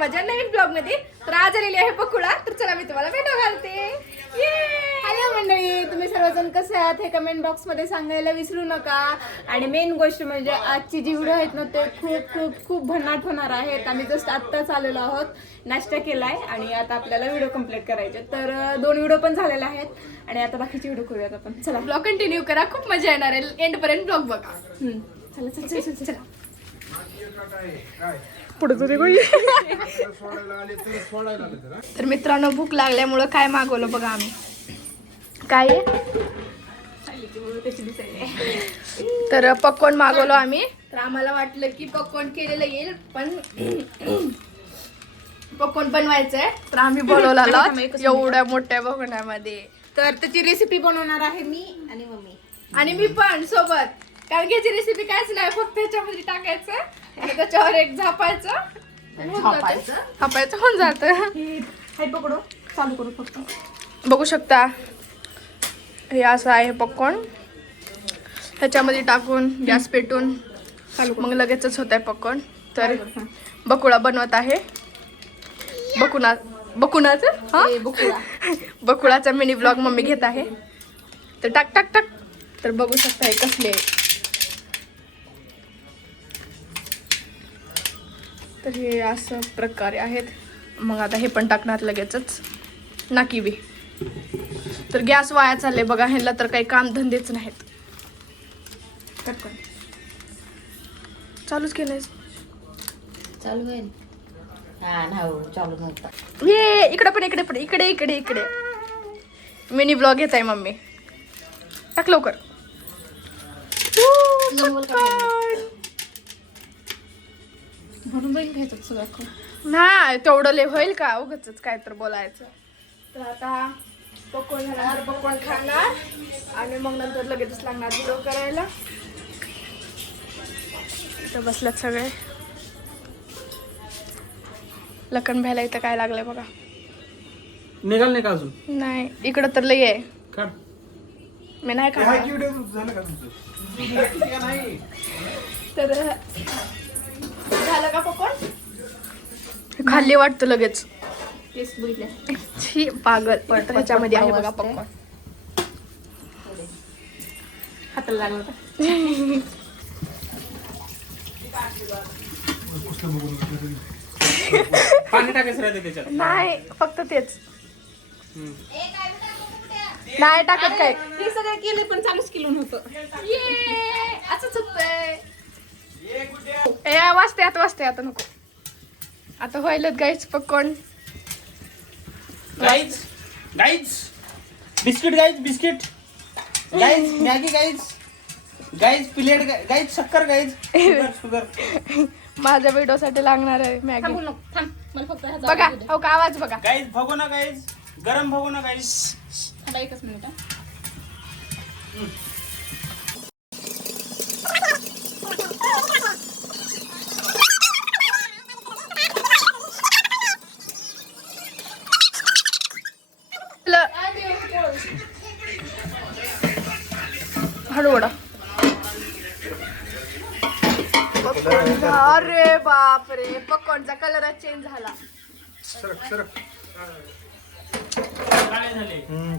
माझ्या नवीन ब्लॉग मध्ये. तर आज आलेली आहे पकोडा. तर चला मी तुम्हाला व्हिडिओ घालते. हॅलो मंडळी, तुम्ही सर्वजण कसे आहात हे कमेंट बॉक्स मध्ये सांगायला विसरू नका. आणि मेन गोष्ट म्हणजे आजची जी व्हिडिओ आहेत ना ते खूप खूप खूप भन्नाट होणार आहेत. आम्ही जस्ट आत्ताच आलेलो आहोत, नाश्ता केलाय आणि आता आपल्याला व्हिडिओ कम्प्लीट करायचे. तर 2 व्हिडिओ पण झालेले आहेत आणि आता बाकीचे व्हिडिओ करूयात आपण. चला ब्लॉग कंटिन्यू करा, खूप मजा येणार आहे. एंड पर्यंत ब्लॉग बघा. चला चला चला चला. तर मित्रांनो, भूक लागल्यामुळं काय मागवलं बघा आम्ही. काय आहे? तर पॉपकॉर्न मागवलो आम्ही. तर आम्हाला वाटलं की पॉपकॉर्न केलेलं येईल, पण पॉपकॉर्न बनवायचंय. तर आम्ही बोलवला एवढ्या मोठ्या बघण्यामध्ये. तर त्याची रेसिपी बनवणार आहे मी आणि मम्मी. आणि मी पण सोबत, कारण की याची रेसिपी कायच नाही, फक्त ह्याच्यामध्ये टाकायचं आणि त्याच्यावर एक झापायचं होऊन जात. हे पकडू, चालू करू फक्त. बघू शकता हे असं आहे पॉपकॉर्न. ह्याच्यामध्ये टाकून गॅस पेटून मग लगेचच होत आहे पॉपकॉर्न. तर बकुळा बनवत आहे. बकुळाचा मिनी ब्लॉग मम्मी घेत आहे. तर टाक टाक टाक. तर बघू शकता हे कसले. तर हे असं प्रकारे आहेत. मग आता हे पण टाकणार लगेचच ना किवी. तर गॅस वाया चालले बघा, ह्याला तर काही काम धंदेच नाहीत. चालूच केलंय. चालू आहे. हा ना, चालू नव्हता. ये इकडे पण इकडे पण इकडे इकडे इकडे मिनी ब्लॉग घेत आहे मम्मी. टाक लवकर. भरून बैल घ्यायचं सगळं. नाही तेवढं लय होईल का, उगाचच काय तर बोलायचं. तर आता पकवान झाल्यानंतर पकवान खाणार आणि मग नंतर लगेचच लागणार व्हिडिओ करायला. इथं बसल्यात सगळे. लखन भ्यायला इथं काय लागलंय बघा. निघाल नाही का अजून? नाही इकडं तर लय आहे. काढ. मी नाही का. तर झालं का पकवान? खाल्ली वाटतं लगेच. टेस्ट बघितल्या. छी पागल. तर ह्याच्यामध्ये आहे बघा पकवान. हाताला लागला होता. पाणी टाकायचं राहते त्याच्यात. नाही फक्त तेच. नाही टाकत काय. हे सगळं केलं पण चालूच केलं नव्हतं. असंच होतंय. वाजते आता नको. आता व्हायलाच गाईच पकवान. Guys biscuit, guys biscuit, guys Maggi, guys plate, guys शक्कर, गाईज शुगर. माझ्या व्हिडिओसाठी लागणार आहे मॅगी. थांबू नको, थांब. मला फक्त ह्याचा बघा आवाज येऊ दे. हो का आवाज बघा. गाईज भगोना, गाईज गरम भगोना, गाईज. थांबा एकच मिनिट. हळू वडा. अरे बापरे, पकवानचा कलरच चेंज झाला.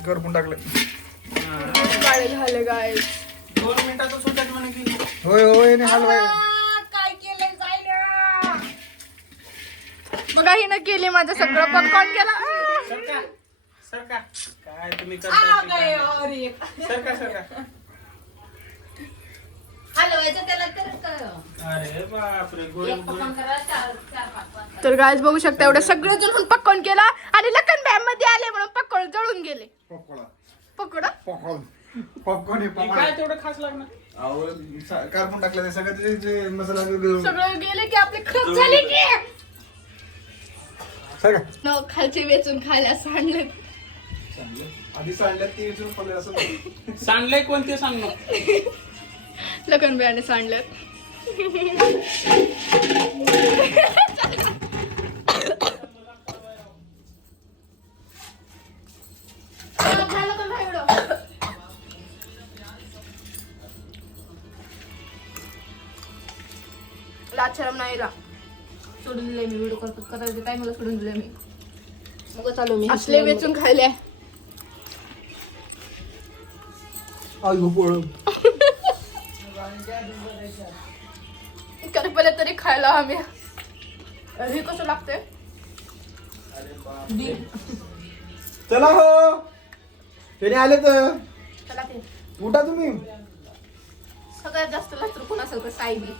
करपून टाकले. काळे झाले गाय. 2 मिनिटातच होतात म्हणे की. होय होय नाही हलवाय. काय केलंय जायला. बघा हिनं केली माझं सगळं पकवान केला. सरका काय तुम्ही करताय? सरका. हलवायचं त्याला तर अरे बापरे, गोळे पकवान करायला 4-5 तर गायज बघू शकता एवढं सगळं जळून पकवान केला आणि लखन बॅम मध्ये आले म्हणून पकवान जळून गेले. पकोडा पॉपकॉर्न काय तेवढं खास लागणार? कार्बन टाकलं ते सगळं जे मसाला सगळं गेले की आपले खराब झाले की. सगळं न खालचे वेचून खायला सांडले. आधी सांडल्यात ते विचारून पडले असं. सांडलंय कोणते सांग मग. लखन बॅने सांडल्यात. झालं का नाही एवढं? लाज शरम नाही रा. सोडून दिले मी व्हिडिओ करायचं टायमाला सोडून दिले मी. मग चालू मी असले वेचून खायले पहिले तरी खायला आम्ही हे कसं लागतंय. चला हो त्याने आले तर चला ते उठा तुम्ही. सगळ्यात जास्त लात्र कोण असेल तर साईबी.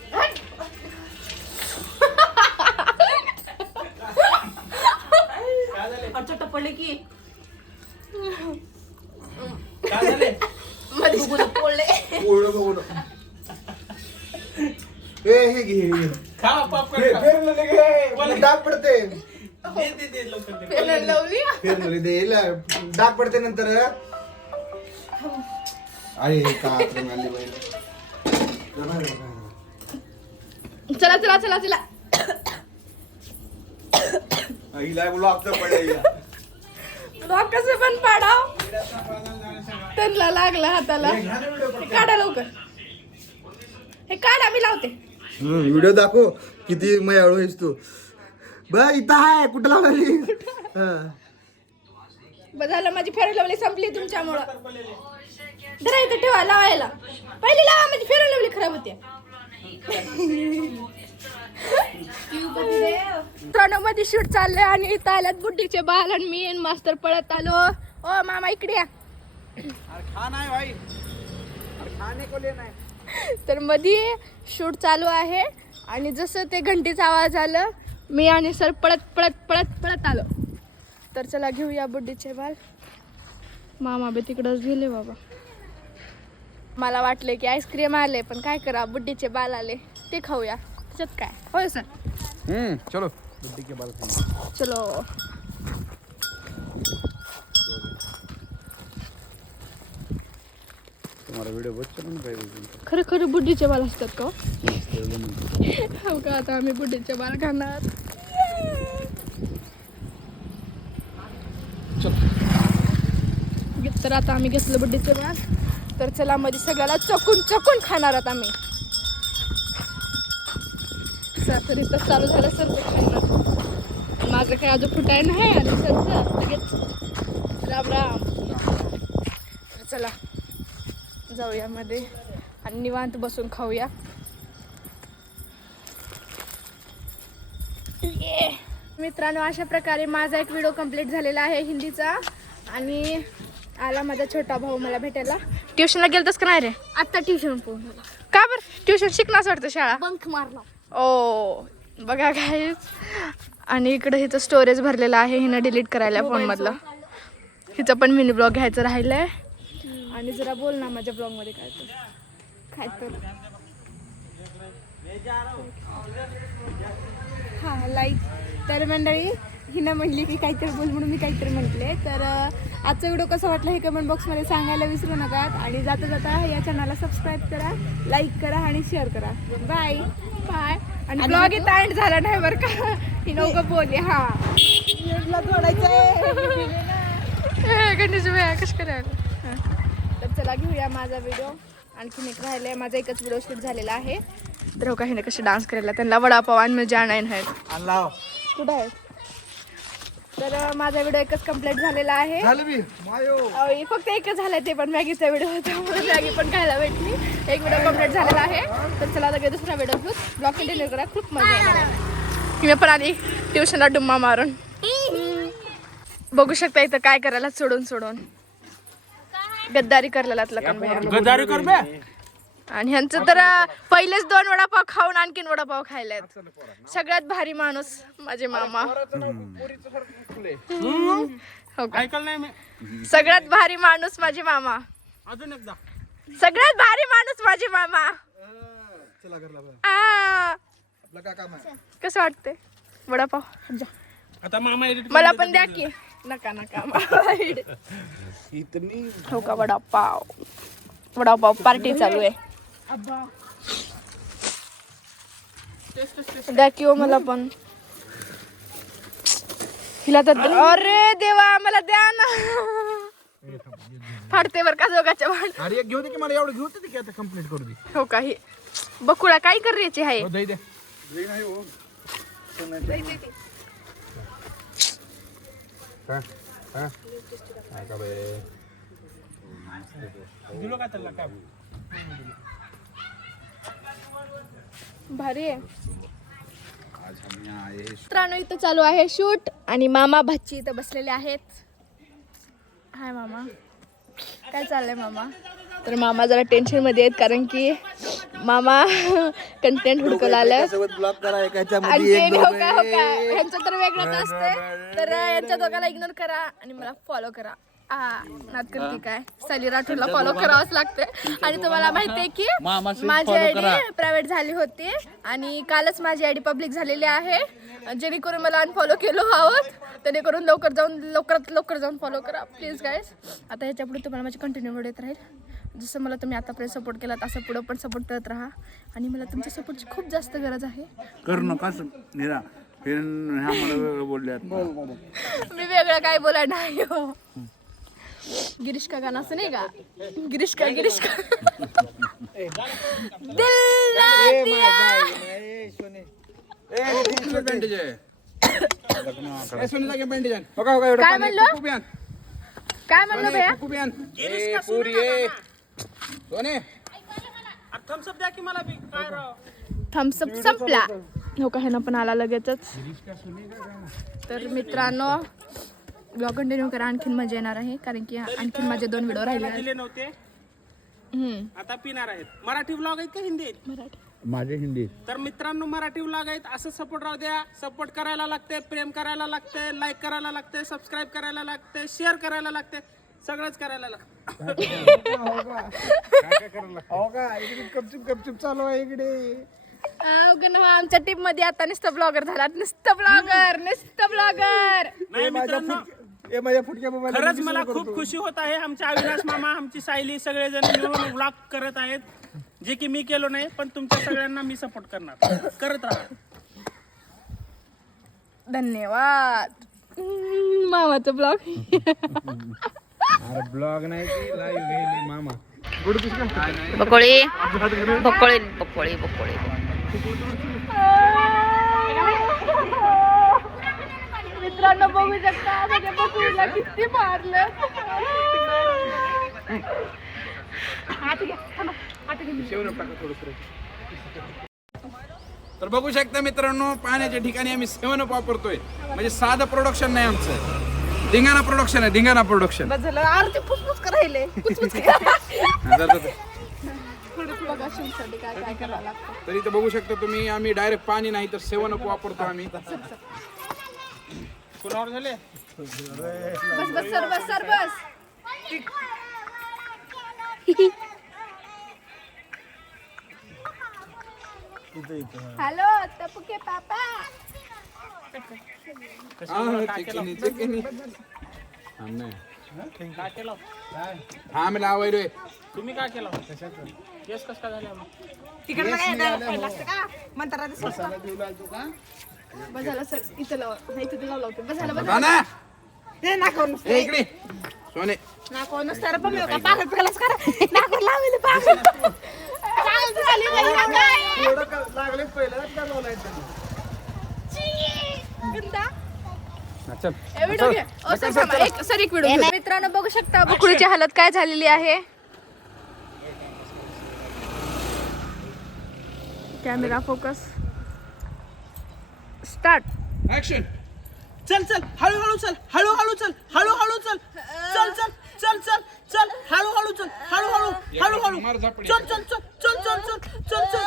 अच्छा पडले की काय झाले? मध्ये पोळले. ओढ ओढ हे घे हे. खा पॉपकॉर्न हे खा. फेरलं घे मला डाग पडते. दे लवकर दे. पेन लावली फेरलं दे हिला. डाग पडते नंतर. अरे का आतून आली बाई. चला चला चला चला. हिला ब्लॉक तर पडेल. लॉक कसं पण पाडाव. त्यांना लागला हाताला. हे काढा लवकर. हे काढा मी लावते. व्हिडिओ दाखव किती मयाळू आहेस तू. बघ इथं आहे कुठं लावली. बरं झालं माझी फेअर लवली संपली तुमच्यामुळं. जरा इथं ठेवा लावायला. पहिले लावा माझी फेअर लवली खराब होते. मध्ये शूट चाललंय आणि इथं आल्यात बुड्डीचे बाल आणि मी मास्तर पळत आलो. ओ मामा इकडे या. तर मध्ये शूट चालू आहे आणि जसं ते घंटीचा आवाज आला मी आणि सर पळत पळत पळत पळत आलो. तर चला घेऊया बुड्डीचे बाल. मामा बी तिकडंच गेले बाबा. मला वाटले की आईस्क्रीम आले पण काय करा बुड्डीचे बाल आले ते खाऊया. त्याच्यात काय होय सर. चलो बुड्डी के बाल चलो. तुम्हारा वीडियो बहुत चला ना भाई. खरं खरं बुड्डीचे बाल असतात का हो का. आता आम्ही बुड्डीचे बाल खाणार. तर आता आम्ही घेतलं बुड्डीचे बाल. तर चला मध्ये सगळ्याला चकून चकून खाणार आहोत आम्ही. सर इथं चालू झालं सरचं खाणार. माझं काही अजून फुटाय नाही आणि सरचं लगेच राम राम. तर चला जाऊया मध्ये आणि निवांत बसून खाऊया. मित्रांनो अशा प्रकारे माझा एक व्हिडिओ कंप्लीट झालेला आहे हिंदीचा. आणि आला माझा छोटा भाऊ मला भेटायला. ट्युशनला गेलतस का नाही रे. आता ट्युशन फोन का बरं ट्युशन शिकणार वाटतं शाळा. बंक मारला. ओ बघा काय. आणि इकडे हिचं स्टोरेज भरलेलं आहे. हिनं डिलीट करायला फोनमधलं. हिचं पण मिनी ब्लॉग घ्यायचं राहिलंय. आणि जरा बोल ना माझ्या ब्लॉगमध्ये काय तर हां लाईक. तर मंडळी हिनं म्हणली की काहीतरी बोल म्हणून मी काहीतरी म्हटले. तर आजचा व्हिडिओ कसा वाटला हे कमेंट बॉक्समध्ये सांगायला विसरू नका. आणि जाता जाता या चॅनलला सबस्क्राईब करा, लाईक करा आणि शेअर करा. Bye bye. आणि ब्लॉग इथं एंड झाला नाही बरं का. ही नौका बोलली. हां गणेश भैया कसं करायला. तर चला घेऊया माझा व्हिडिओ. आणखीन एक राहिलं आहे. माझा एकच व्हिडिओ शूट झालेला आहे. तर हो काही कसे डान्स करायला. त्यांना वडापाव आणि म्हणजे आणायन आहेत. कुठं आहे. तर माझा व्हिडिओ एकच कंप्लीट झालेला आहे. फक्त एकच झालाय ते पण मॅगीचा व्हिडिओ होता म्हणून मॅगी पण खायला भेटली. एक व्हिडिओ कंप्लीट झालेला आहे. तर चला आता दुसरा व्हिडिओ ब्लॉग कंटिन्यू करा. खूप मजा येणार. मी पण आली ट्युशनला डुम्मा मारून. बघू शकता इथं काय करायला सोडून सोडून गद्दारी करायला गद्दारी कर बे. आणि ह्यांचं तर पहिलेच 2 वडापाव खाऊन आणखीन वडापाव खायलात. सगळ्यात भारी माणूस माझे मामा. हो का? ऐकलं नाही मी. सगळ्यात भारी माणूस माझे मामा. अजून एकदा. सगळ्यात भारी माणूस माझे मामा. कसं वाटतंय वडापाव. आता मामा edit मला पण द्या की. नका नका हो का. वडापाव वडापाव पार्टी चालू आहे. द्या की हो मला पण. हिला तर अरे देवा मला द्या ना. फाडते बर का दोघाच्या भांड. अरे घेऊ दे की मला एवढं घेऊ दे की आता कंप्लीट करू दे. हो का. ही बकुळा काय करायची आहे. दे दे. भारी आहे मित्रांनो. इथं चालू आहे शूट आणि मामा भाची इथं बसलेले आहेत. हाय मामा, काय चाललंय मामा? तर मामा जरा टेन्शन मध्ये आहेत कारण की मामा कंटेंट हुडकला आलं ब्लॉग करा आणि एकाच्यामध्ये ते एक हो दोघं. का हो का ह्यांचं तर वेगळंच असते. तर यांच्या दोघांना इग्नोर करा आणि मला फॉलो करा. नात करते काय सली राठोडला फॉलो करावंच लागते. आणि तुम्हाला माहितीये की माझी आयडी प्रायव्हेट झाली होती आणि कालच माझी आयडी पब्लिक झालेली आहे. जेणेकरून मला अनफॉलो केलो आहोत, जेणेकरून लवकरात लवकर जाऊन फॉलो करा प्लीज गाईज. आता ह्याच्या पुढे तुम्हाला माझी कंटिन्यू व्हिडिओ येत राहील. जसं मला तुम्ही आतापर्यंत सपोर्ट केला तसं पुढं पण सपोर्ट करत राहा. आणि मला तुमच्या सपोर्टची खूप जास्त गरज आहे. करू नका निरा मला बोलले मी वेगळं काय बोला नाही हो. गिरीश का गाणं असं नाही का? गिरीश का दिल ना दिया. काय म्हणलो काय म्हणलो भैया? थम्सअप संपला हो का? ह्यानं पण आला लगेचच. तर मित्रांनो ब्लॉग कंटिन्यू करा, आणखीन मजा येणार आहे कारण की आणखीन माझे 2 व्हिडिओ राहिले नव्हते आता पिणार आहेत. मराठी व्लॉग आहेत का हिंदी आहेत? मराठी. माझे हिंदी. तर मित्रांनो मराठी व्लॉग आहेत, असं सपोर्ट राहू द्या. सपोर्ट करायला लागते, प्रेम करायला लागते, लाईक करायला लागते, सबस्क्राईब करायला लागते, शेअर करायला लागते, सगळंच करायला लागतं. गपचूप चालू आहे इकडे. आमच्या टीम मध्ये आता नुसतं ब्लॉगर झाला. नुसतं ब्लॉगर. नाही मित्रांनो, माझ्या फुटक्या मोबाईल खरंच मला खूप खुशी होत आहे. आमचे अविनाश मामा, आमची सायली सगळेजण मिळून व्लॉग करत आहेत, जे की मी केलो नाही, पण तुमच्या सगळ्यांना मी सपोर्ट करणार. करत राहा. धन्यवाद. मामाचं ब्लॉग. ब्लॉग नाही की लाईव्ह गेली मामा. बकोळी बकोळी बकोळी बकोळी. मित्रांनो बघू शकता माझ्या बकुळीला किती मारलं. तर बघू शकता मित्रांनो, पाण्याच्या ठिकाणी आम्ही 7 अप वापरतोय. म्हणजे साधं प्रोडक्शन नाही आमचं, धिंगाणा प्रोडक्शन आहे. धिंगाणा प्रोडक्शन. बस झालं. अरे ते फुसफुस करायले. बघा शिवसाठी काय काय करावं लागतं. तर इथं बघू शकता तुम्ही, आम्ही डायरेक्ट पाणी नाही तर 7 अप वापरतो आम्ही. कुणावर झाले? बस सर बस. हॅलो टपुके पापा. हा मी लावायलोय. तुम्ही काय केलं? केस कसं काय झालं? बस झालं सर. इथं लावतो. बस झालं. हा ना? ए, इकडे सोने. मित्रांनो बघू शकता बकुळीची हालत काय झालेली आहे. Camera focus start. ऍक्शन. चल चल हळूहळू चल, हळूहळू चल, हळूहळू चल, चल चल चल चल चल, हळूहळू चल, हळूहळू हळूहळू चल चल चल चल चल चल चल चल.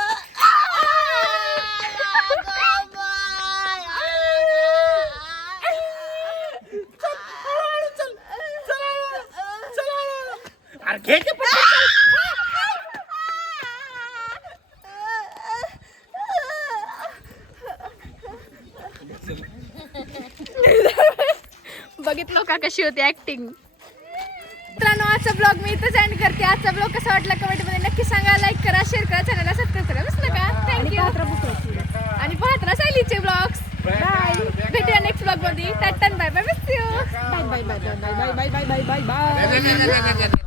अरे घे की बघितलं का कशी होती ऍक्टिंग. मित्रांनो आजचा ब्लॉग मी इथंच एंड करते. आजचा ब्लॉग कसा वाटला कमेंटमध्ये नक्की सांगा. लाईक करा, शेअर करा, चॅनलला सबस्क्राईब करा. बसलं का? थँक्यू. आणि पाहत राहा सायलीचे ब्लॉग्स. बाय. भेटूया नेक्स्ट ब्लॉग मध्ये. Tata bye bye. Miss you. Bye bye bye bye bye bye bye bye bye.